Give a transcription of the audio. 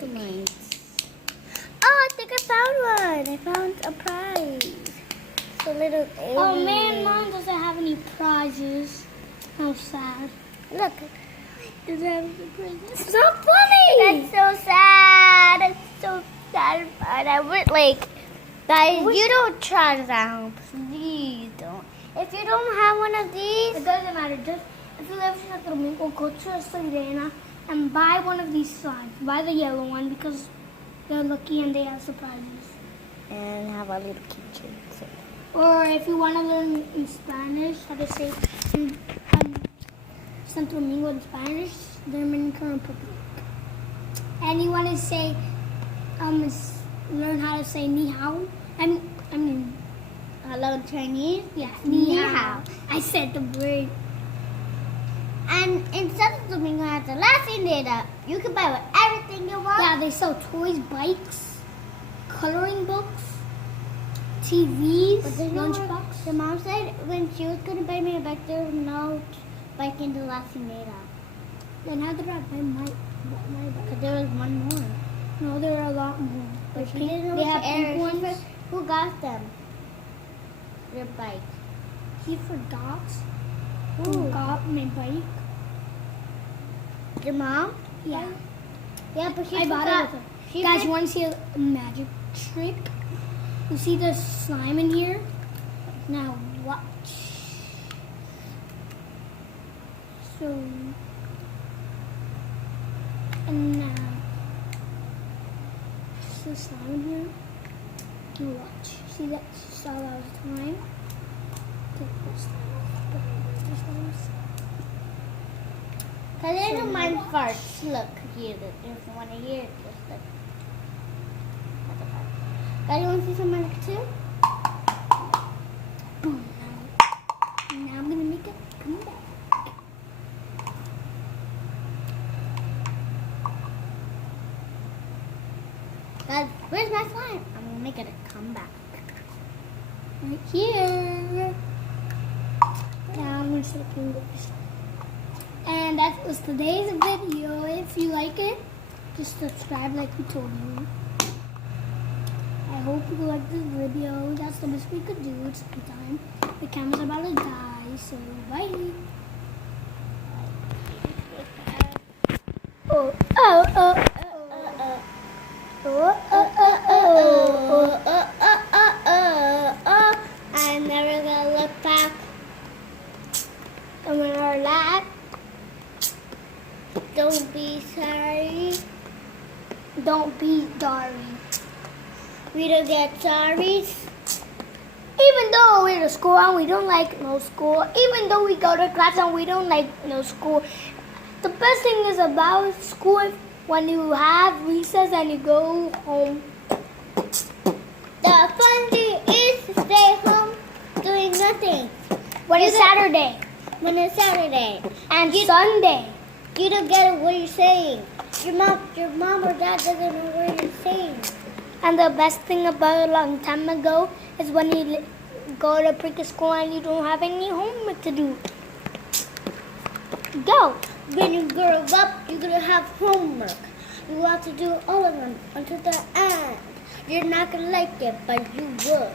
the mines. Oh, I think I found one. I found a prize. It's a little alien. Oh man, mine doesn't have any prizes. How sad. Look. Does it have any prizes? So funny. That's so sad. It's so sad. But I would guys, you don't try that out. Please don't. If you don't have one of these, It doesn't matter. Just if you live in Santo Domingo, go to a Sirena and buy one of these slides. Buy the yellow one because they're lucky and they have surprises. and have a little kitchen. So. Or if you want to learn in Spanish how to say Santo Domingo in Spanish, Dominican Republic. And you want to say learn how to say ni hao. I mean Hello, Chinese. yeah, Ni hao. I said the word. And in Santo Domingo has the last data. You can buy everything you want. Yeah, they sell toys, bikes, coloring books, TVs, But there's no lunchbox. The mom said when she was going to buy me a bike, there was no bike in the last data. Then how did I buy my bike? Because there was one more. No, there are a lot more. But she Pink- didn't know they which have era. pink She ones. said, who got them? Your bike. He forgot. Who? Forgot my bike. Your mom? Yeah. Yeah, but she I bought forgot. it with her. She Guys, did- you want to see a magic trick? You see the slime in here? Now watch. So, and now, see the slime in here? You watch. See that? You saw that was slime? Take the slime off. Put the slime off. Because I don't mind farts. Look, here. There's one here. Just look. That's a fart. Guys, you want to see some magic too? Boom. Now I'm gonna make it come back. Guys, where's my slime? I'm going to make it come back. Right here. Now I'm gonna start doing this. And that was today's video. If you like it, just subscribe like we told you. I hope you liked this video. That's the best we could do at some time. The camera's about to die, so bye. Oh, oh, oh, oh, oh, oh. I'm never going to look back. And when our lap, Don't be sorry. don't be sorry. We don't get sorries. Even though we're to school and we don't like no school, even though we go to class and we don't like no school, the best thing is about school is when you have recess and you go home. The fun thing is to stay home doing nothing. When it's Saturday When it's Saturday, and Sunday. you don't get what you're saying. Your mom or dad doesn't know what you're saying. And the best thing about a long time ago is when you go to pre-school and you don't have any homework to do. Go. When you grow up, you're gonna have homework. You have to do all of them until the end. You're not gonna like it, but you will.